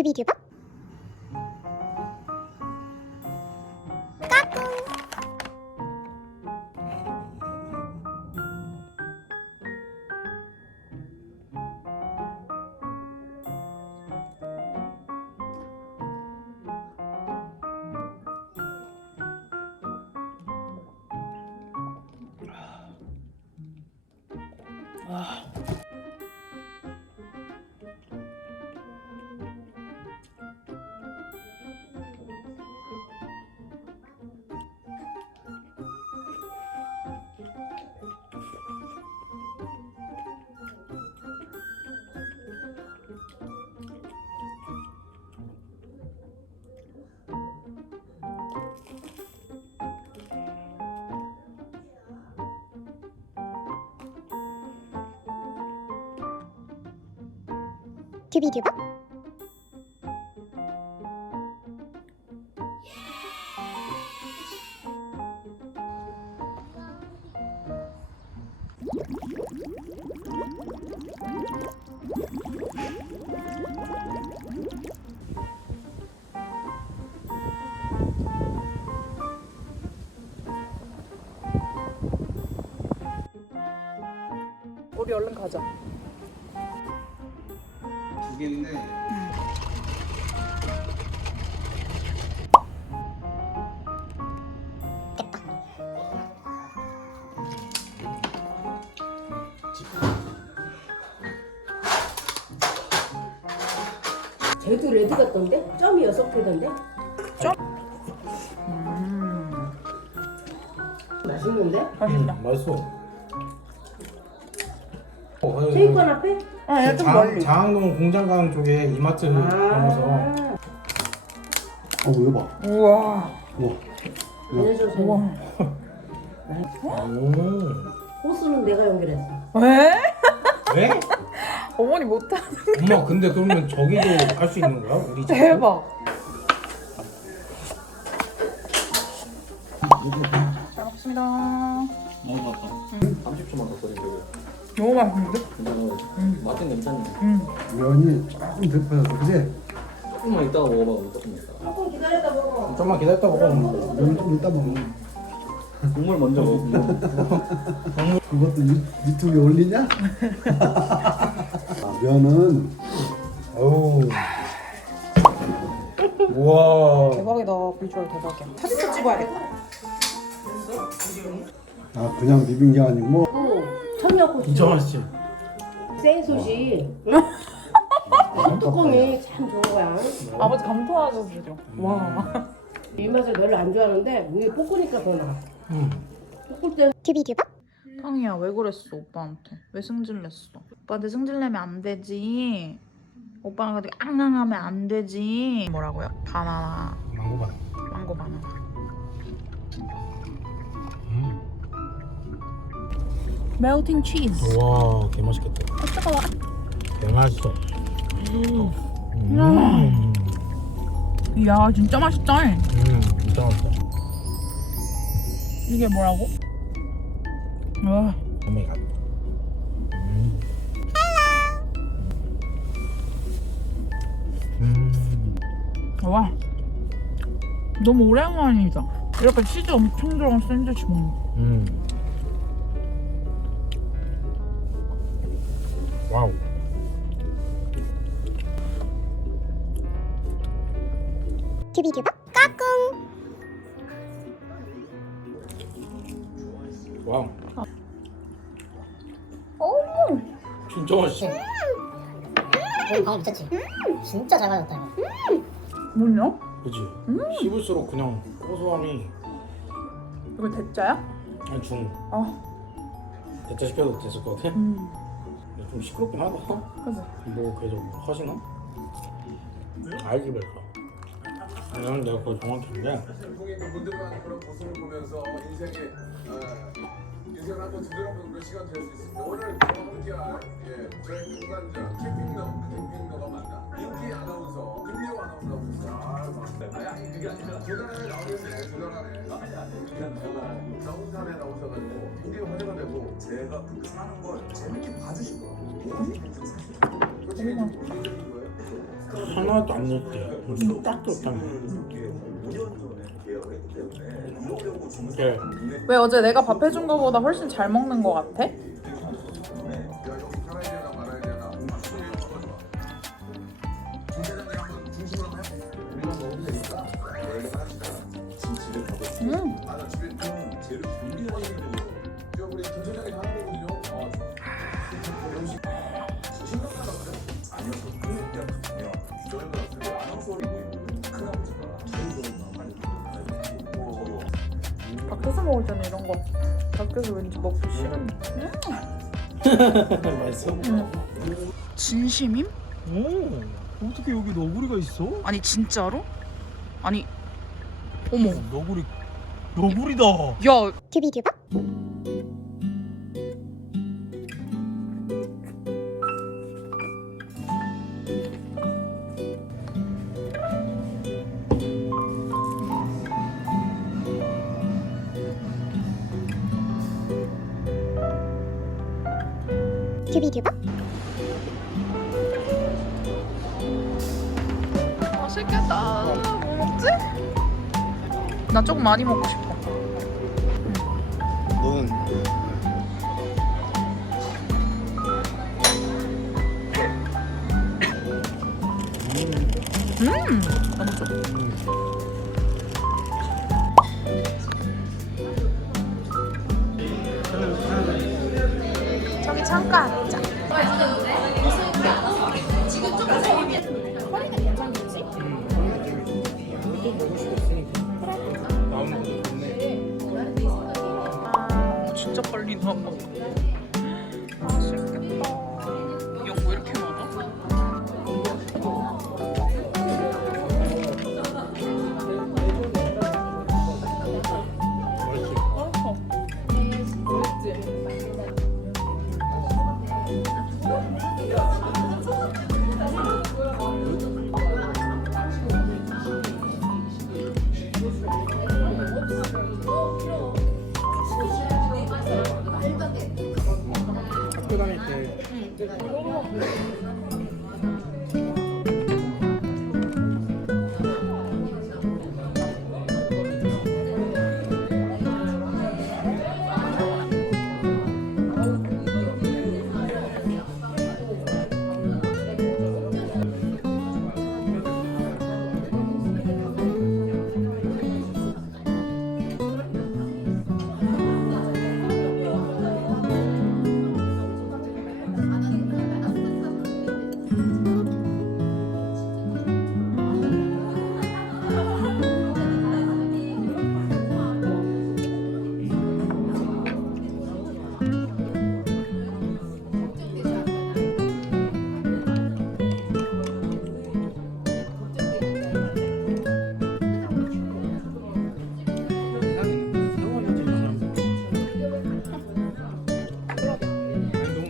튜비튜버 까꿍. 튜비튜버 우리 얼른 가자. 두 개인데 쟤도 레드 같던데? 점이 6개던데? 점? 맛있는데? 맛있다. 맛있어. 체육관 앞에? 아, 얘 좀 멀리. 장항동 공장 가는 쪽에 이마트 넘어서. 이거 봐. 우와. 우와. 얘네들 우와. 호수는 내가 연결했어. 왜? 왜? 어머니 못하는. 엄마 근데 그러면 저기도 할 수 있는 거야? 우리 집? 대박. 잘 먹습니다. 너무 좋다. 30초만 더 끓이면 너무 맛있는데? 괜찮아. 맛은 괜찮네. 면이 조금 덜퍼졌어, 그지? 조금만 이따가 먹어봐. 어떻습니까? 조금 기다렸다 먹어. 좀만 기다렸다 먹어. 면 좀 이따 먹어. 국물 먼저 먹어. 그것도 유튜브에 올리냐? 아, 면은 어우. 우와. 대박이다. 비주얼 대박이야. 사진도 찍어야겠다. 아 그냥 비빈 게 아니고 뭐 청양고추. 진짜 맛있지? 생소시. 뚜껑이 참 좋은 거야. 아버지 감탄하셨죠? 와. 이 맛을 별로 안 좋아하는데 위에 볶으니까 더 나아. 볶을 때 튜비튜버 팡이야, 왜 그랬어 오빠한테? 왜 승질냈어? 오빠한테 승질내면 안 되지. 오빠가 가지고 앙앙하면 안 되지. 뭐라고요? 바나나. 망고 바나. 망고 바나나. 멜팅 치즈. 우와, 개 맛있겠다. 뜨거워. 개 맛있어. 이야, 진짜 맛있다. 진짜 맛있다. 이게 뭐라고? 와. 오메가. 와. 너무 오랜만이다. 이렇게 치즈 엄청 들어간 샌드위치 먹는 거. 와우. 튜비튜버 까꿍. 와우. 어머. 진짜 맛있어. 우리 방금 미쳤지? 진짜 잘 맞았다 이거. 뭐냐? 그치? 씹을수록 그냥 고소함이 이거 대짜야? 한 중. 아. 대짜 시켜도 됐을 것 같아? 근데 좀 시끄럽긴 하다. 그치. 뭐 계속 하시나? 알지 말까. 나는 내가 그걸 정확히 했는데 풍의 그 문득한 그런 모습을 보면서 인생을 한번 뒤돌아보는 그런 시간 될 수 있습니다. 오늘 저와 함께할 저희 동반자 캠핑너가 만나 인기 아나운서 김예호 아나운서하고 잘 봤어요. 아니 그게 아니라 조단에 나오는데 조단에 정선에 나오셔가지고 굉장히 화제가 되고 제가 그렇게 사는 걸 재밌게 봐주신 거예요. 솔직히 좀 의외적인 거예요. 하나도 안 넣었대. 딱 좋다네. 이게 왜 어제 내가 밥 해준 거보다 훨씬 잘 먹는 거 같아? 밖에서 먹을 때는 이런 거 밖에서 왠지 먹기 싫은데. 맛있어? 진심임? 오, 어떻게 여기 너구리가 있어? 아니 진짜로? 아니 어머 너구리다. 야 튜비튜버 튜비튜버 맛있겠다. 뭐 먹지? 나 조금 많이 먹고 싶어. 넌 너무 좋아. 저기 잠깐 앉자. 진짜 빨리 나와. 맛있겠다. 이거 왜 이렇게 많아? 학교 다닐 때 너무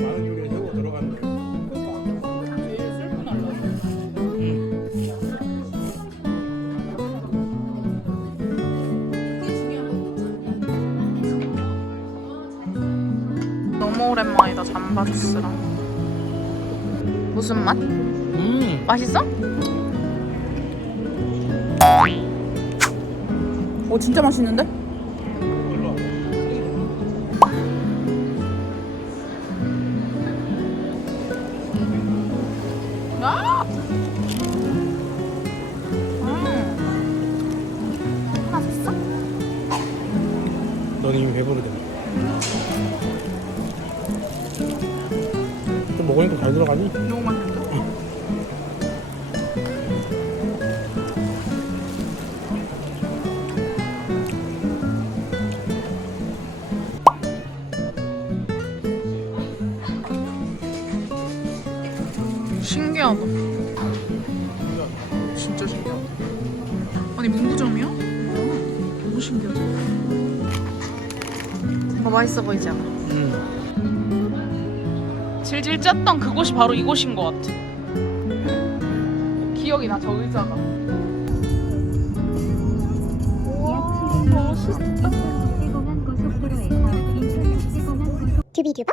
많은 요리에 새우 들어갔는데 너무 오랜만이다. 잠바주스랑. 무슨 맛? 맛있어? 오 진짜 맛있는데? 아! 맛있어? 넌 이미 배부르잖아. 좀 먹으니까 잘 들어가니? 너무 맛있어. 신기하다. 진짜 신기하다. 아니 문구점이야? 너무 신기하다. 더 맛있어 보이지 않아? 질질 짰던 그곳이 바로 이곳인 것 같아. 기억이 나, 저 의자가. 우와, 멋있다. 튜비튜버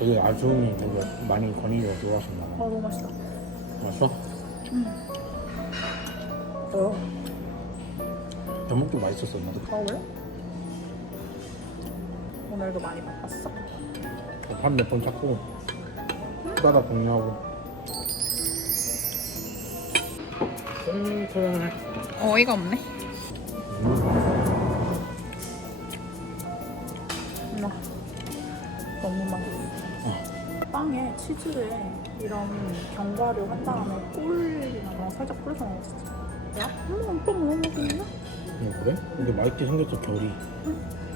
되게 아쉬움이 되게 많이 권익이가 좋아하신다. 너무 맛있다. 맛있어? 어. 전복도 맛있었어 나도. 그래? 오늘도 많이 바빴어? 밥 몇 번 찾고 바닥 정리하고. 어이가 없네. 너무 맛있어. 빵에 치즈에 이런 견과류 한 다음에 꿀이나 그런 거 살짝 뿌려서 먹었지. 야? 오빠 먹어보겠냐? 그래? 근데 맛있게 생겼어 결이.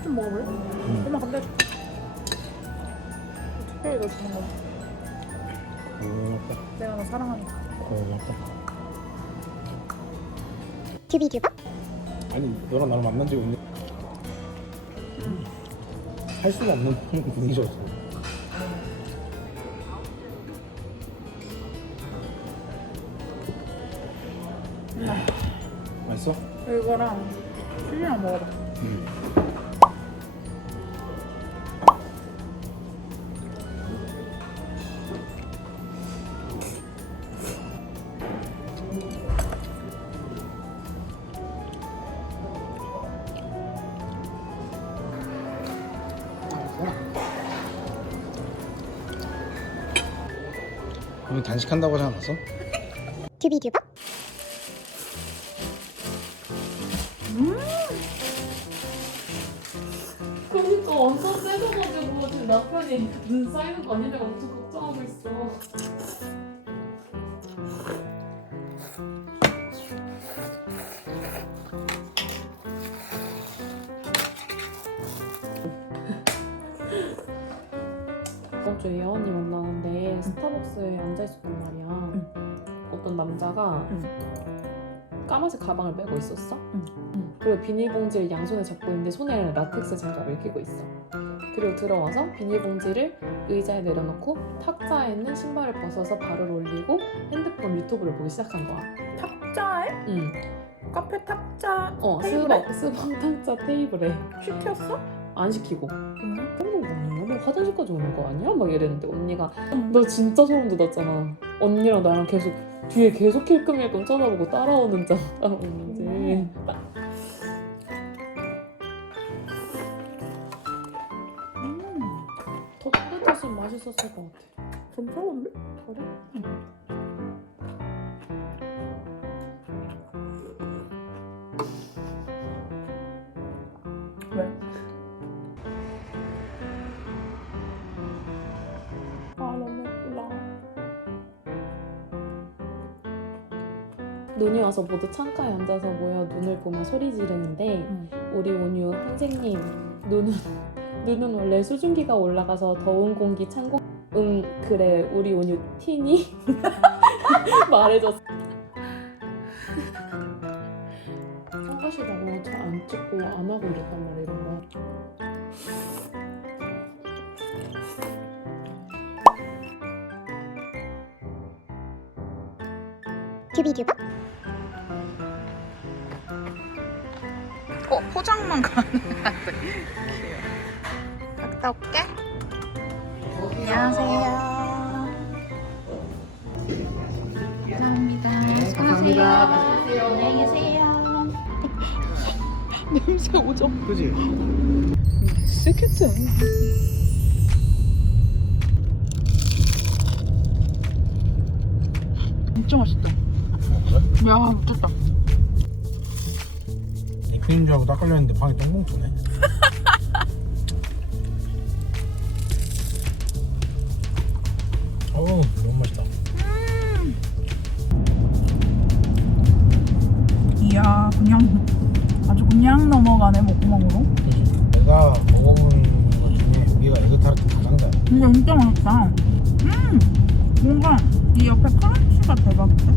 좀 먹어볼래? 엄마 근데 특별히 너 주는 거야. 고맙다. 내가 너 사랑하니까. 고맙다. 듀비듀바 아니 너랑 나랑 만난 적이 있는. 할 수가 없는 분위기였어. 맛있어? 이거랑 칠리랑 먹어봐. 오늘 단식한다고 하지 않았어? 듀비듀바 그러니까 완전 세져가지고 지금 남편이 눈 쌓이는 거 아니냐고 엄청 걱정하고 있어. 이번 주에 예언이 만나는데 스타벅스에 앉아있었단 말이야. 어떤 남자가 까만색 가방을 메고 있었어. 그리고 비닐봉지를 양손에 잡고 있는데 손에 라텍스 장갑을 끼고 있어. 그리고 들어와서 비닐봉지를 의자에 내려놓고 탁자에 있는 신발을 벗어서 발을 올리고 핸드폰 유튜브를 보기 시작한 거야. 탁자에? 응. 카페 탁자 테이블에? 스벅 탁자 테이블에. 시켰어? 안 시키고. 그런 거 아니야? 너 화장실까지 오는 거 아니야? 막 이랬는데 언니가 너 진짜 소름 돋았잖아. 언니랑 나랑 계속 뒤에 계속 힐끔힐끔 쳐다보고 따라오는 장 따라오는지. 더 따뜻했으면 맛있었을 것 같아. 좀 차가운데? 그래? 왜? 너무 예쁘다. 눈이 와서 모두 창가에 앉아서 모여 눈을 보며 소리 지르는데 우리 온유 선생님 눈은 원래 수증기가 올라가서 더운 공기 찬 공기 그래 우리 온유 티니 말해줬어. 창가시다고 잘 안 찍고 안 하고 이랬단 말이야 이런 거. 듀비듀바 포장만 가능한데. 갔다 올게. 안녕하세요. 감사합니다. 안녕히 계세요. 냄새 오죠? 그지? 세큐트. 진짜 맛있다. 야, 미쳤다. 리필인 줄 알고 딱 걸렸는데 방에 똥봉투네. 어우 너무 맛있다. 이야, 그냥 아주 그냥 넘어가네 목구멍으로. 내가 먹어본 것 중에 여기가 에그타르트 가장 잘. 근데 진짜 맛있다. 뭔가 이 옆에 크런치가 대박이다.